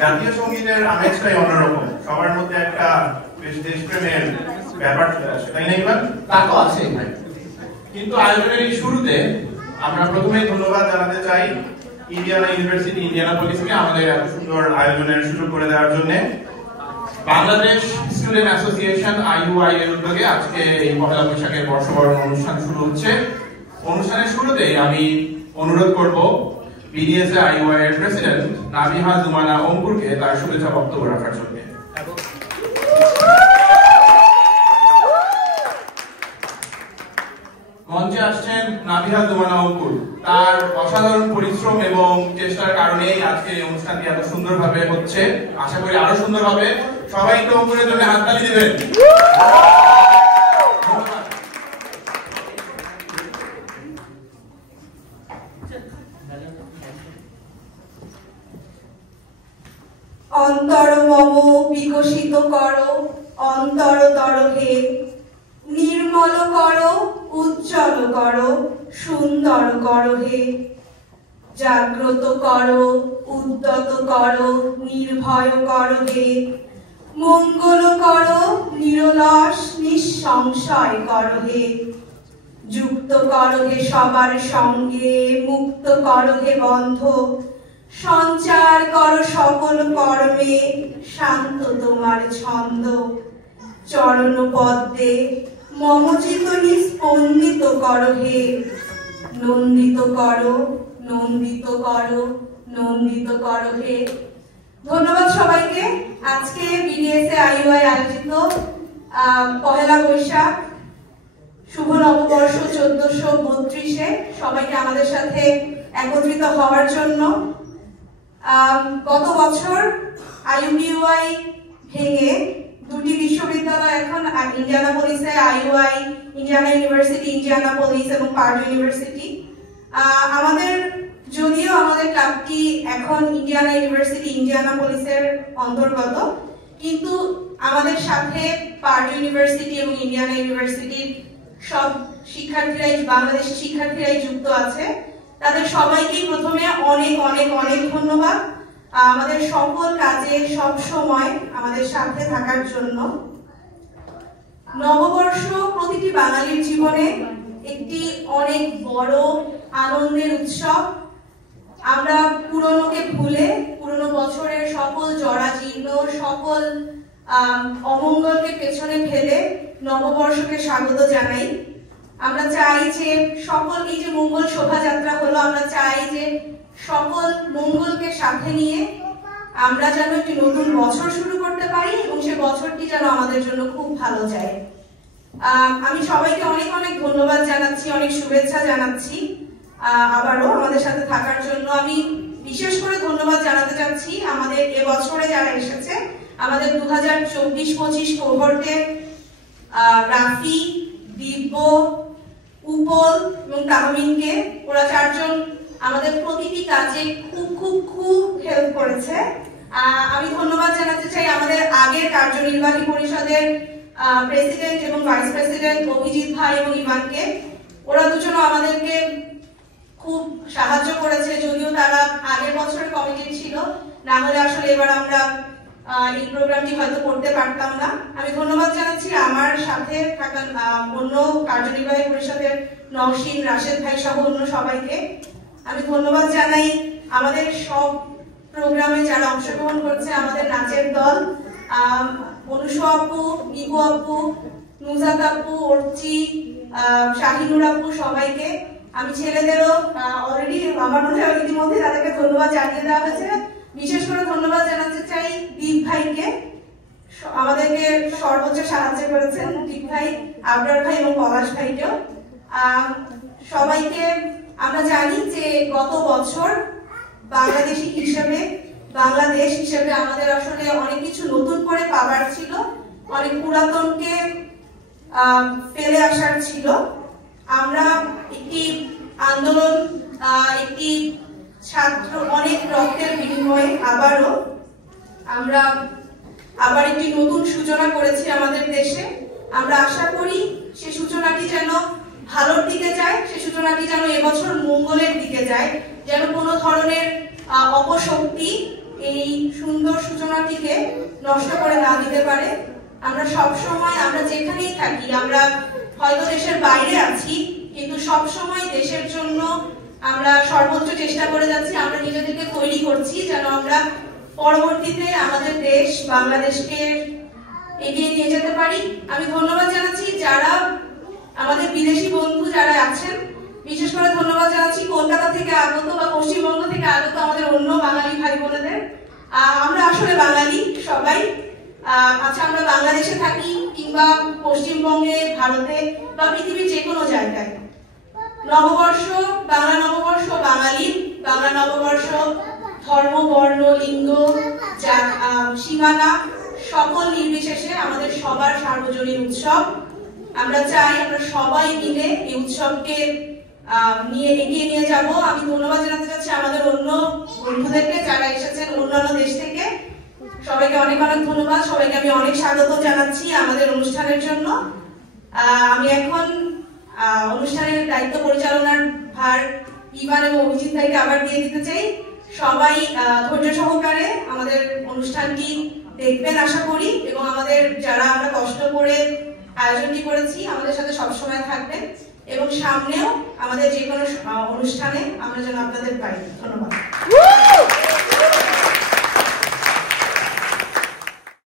জাতীয় সঙ্গীতের আমেজটাই অন্যরকম, সবার মধ্যে একটা বেশ দেশপ্রেমের ব্যাপার চলে আসে, তাই না? এবার তা তো আছে ভাই। কিন্তু আয়োজনের এই শুরুতে আমরা প্রথমেই ধন্যবাদ জানাতে চাই ইন্ডিয়ানা ইউনিভার্সিটি ইন্ডিয়ানাপলিসকে আমাদের এত সুন্দর আয়োজনের সুযোগ করে দেওয়ার জন্য। বাংলাদেশ স্টুডেন্ট অ্যাসোসিয়েশন IUI এর উদ্যোগে আজকে এই পহেলা বৈশাখের বর্ষবরণ অনুষ্ঠান শুরু হচ্ছে। অনুষ্ঠানের শুরুতেই আমি অনুরোধ করব BDSA IUI এর প্রেসিডেন্ট নাবিহা জুমানা অঙ্কুরকে তার শুভেচ্ছা বক্তব্য রাখার জন্য। মঞ্চে আসছেন নাবিহা জুমানা অঙ্কুর। তার অসাধারণ পরিশ্রম এবং চেষ্টার কারণেই আজকে এই অনুষ্ঠানটি এত সুন্দরভাবে হচ্ছে। আশা করি আরো সুন্দর হবে। সবাই একটু অঙ্কুরের জন্য হাততালি দিবেন। অন্তর মম বিকশিত করো, অন্তরতর হে নির্মল করো, উজ্জ্বল করো, সুন্দর করো হে। জাগ্রত করো, উদ্যত করো, নির্ভয় করো হে। মঙ্গল করো, নিরলস নিঃসংশয় করো হে। যুক্ত করো হে সবার সঙ্গে, মুক্ত করো হে বন্ধ। সঞ্চার করো সকল কর্মে, শান্ত তোমার ছন্দ। চরণ পদ্মে মমচিত নিস্পন্দিত করো হে। নন্দিত করো, নন্দিত করো, নন্দিত করো হে। ধন্যবাদ সবাইকে। আজকে BDSA IUI আয়োজিত পহেলা বৈশাখ শুভ নববর্ষ 1432-এ সবাইকে আমাদের সাথে একত্রিত হওয়ার জন্য। গত বছর IUPUI ভেঙে দুটি বিশ্ববিদ্যালয় এখন ইন্ডিয়ানাপলিসে IUI, ইন্ডিয়ানা ইউনিভার্সিটি ইন্ডিয়ানাপলিস এবং পার্ডু ইউনিভার্সিটি। আমাদের যদিও আমাদের ক্লাবটি এখন ইন্ডিয়ানা ইউনিভার্সিটি ইন্ডিয়ানাপলিসের অন্তর্গত, কিন্তু আমাদের সাথে পার্ডু ইউনিভার্সিটি এবং ইন্ডিয়ানা ইউনিভার্সিটির সব শিক্ষার্থীরাই, বাংলাদেশি শিক্ষার্থীরাই যুক্ত আছে। তাদের সবাইকেই প্রথমে অনেক অনেক অনেক ধন্যবাদ আমাদের সকল কাজে সব সময় আমাদের সাথে থাকার জন্য। নববর্ষ প্রতিটি বাঙালির জীবনে একটি অনেক বড় আনন্দের উৎসব। আমরা পুরনোকে ভুলে, পুরনো বছরের সকল জরাজীর্ণ, সকল অমঙ্গলকে পেছনে ফেলে নববর্ষকে স্বাগত জানাই। আমরা চাই যে সকল এই যে মঙ্গল শোভাযাত্রা হলো, আমরা চাই যে সকল মঙ্গলকে সাথে নিয়ে আমরা যেন একটি নতুন বছর শুরু করতে পারি এবং সে বছরটি যেন আমাদের জন্য খুব ভালো যায়। আমি সবাইকে অনেক অনেক ধন্যবাদ জানাচ্ছি, অনেক শুভেচ্ছা জানাচ্ছি আবারও আমাদের সাথে থাকার জন্য। আমি বিশেষ করে ধন্যবাদ জানাতে চাচ্ছি আমাদের এবছরে যারা এসেছে, আমাদের 2024-25 কোহর্টে রাফি, দিব্য, উপল এবং তাহমিনকে। ওরা চারজন আমাদের প্রতিটি কাজে খুব খুব খুব হেল্প করেছে। আমি ধন্যবাদ জানাতে চাই আমাদের আগের কার্যনির্বাহী পরিষদের প্রেসিডেন্ট এবং ভাইস প্রেসিডেন্ট অভিজিৎ ভাই এবং ইভানকে। ওরা দুজন আমাদেরকে খুব সাহায্য করেছে, যদিও তারা আগের বছরের কমিটি ছিল, না হলে আসলে এবার আমরা এই প্রোগ্রামটি হয়তো করতে পারতাম না। আমি ধন্যবাদ জানাচ্ছি আমার সাথে থাকা অন্য কার্যনির্বাহী পরিষদের নওশীন, রাশেদ ভাই সহ অন্য সবাইকে। আমি ধন্যবাদ জানাই আমাদের সব প্রোগ্রামে যারা অংশগ্রহণ করছে, আমাদের নাচের দল, অনুষু আপু, ইবু আপু, নুজাত আপু, অর্চি, শাহিনুর আপু, সবাইকে। আমি ছেলেদেরও অলরেডি আমার মনে হয় ইতিমধ্যে তাদেরকে ধন্যবাদ জানিয়ে দেওয়া হয়েছে। বিশেষ করে ধন্যবাদ জানাতে চাই দীপ ভাইকে, আমাদেরকে সর্বোচ্চ সাহায্য করেছেন দীপ ভাই, আবরার ভাই এবং পলাশ ভাইকেও। সবাইকে আমরা জানি যে গত বছর বাংলাদেশি হিসেবে, বাংলাদেশ হিসেবে আমাদের আসলে অনেক কিছু নতুন করে পাবার ছিল, অনেক পুরাতনকে ফেলে আসার ছিল। আমরা একটি আন্দোলন, একটি ছাত্র অনেক রক্তের বিনিময়ে আমরা আবার একটি নতুন সূচনা করেছি আমাদের দেশে। আমরা আশা করি সে সূচনাটি যেন ভালোর দিকে যায়, সে সূচনাটি যেন এবছর মঙ্গলের দিকে যায়। যেন কোনো ধরনের অপশক্তি এই সুন্দর সূচনাটিকে নষ্ট করে না দিতে পারে। আমরা সব সময়, আমরা যেখানেই থাকি, আমরা হয়তো দেশের বাইরে আছি, কিন্তু সব সময় দেশের জন্য আমরা সর্বোচ্চ চেষ্টা করে যাচ্ছি। আমরা নিজেদেরকে তৈরি করছি যেন আমরা পরবর্তীতে আমাদের দেশ বাংলাদেশকে এগিয়ে নিয়ে যেতে পারি। আমি ধন্যবাদ জানাচ্ছি যারা আমাদের বিদেশি বন্ধু যারা আছেন, বিশেষ করে ধন্যবাদ জানাচ্ছি কলকাতা থেকে আগত বা পশ্চিমবঙ্গ থেকে আগত আমাদের অন্য বাঙালি ভাই বোনেদের। আমরা আসলে বাঙালি সবাই, আচ্ছা আমরা বাংলাদেশে থাকি কিংবা পশ্চিমবঙ্গে, ভারতে বা পৃথিবীর যে কোনো জায়গায়, নববর্ষ, বাংলা নববর্ষ বাঙালি, বাংলা নববর্ষ ধর্ম, বর্ণ, লিঙ্গ, সীমানা সকল নির্বিশেষে আমাদের সবার সার্বজনীন উৎসব। আমরা চাই আমরা সবাই মিলে এই উৎসবকে নিয়ে এগিয়ে নিয়ে যাব। আমি ধন্যবাদ জানাতে চাচ্ছি আমাদের অন্য বন্ধুদেরকে যারা এসেছেন অন্যান্য দেশ থেকে। সবাইকে অনেক অনেক ধন্যবাদ, সবাইকে আমি অনেক স্বাগত জানাচ্ছি আমাদের অনুষ্ঠানের জন্য। আমি এখন অনুষ্ঠানের দায়িত্ব পরিচালনার ভার ইভান এবং অভিজিৎ ভাইকে আবার দিয়ে দিতে চাই। সবাই ধৈর্য সহকারে আমাদের অনুষ্ঠানটি দেখবেন আশা করি, এবং আমাদের যারা আমরা কষ্ট করে আয়োজনটি করেছি আমাদের সাথে সবসময় থাকবেন, এবং সামনেও আমাদের যে কোনো অনুষ্ঠানে আমরা যেন আপনাদের পাই। ধন্যবাদ।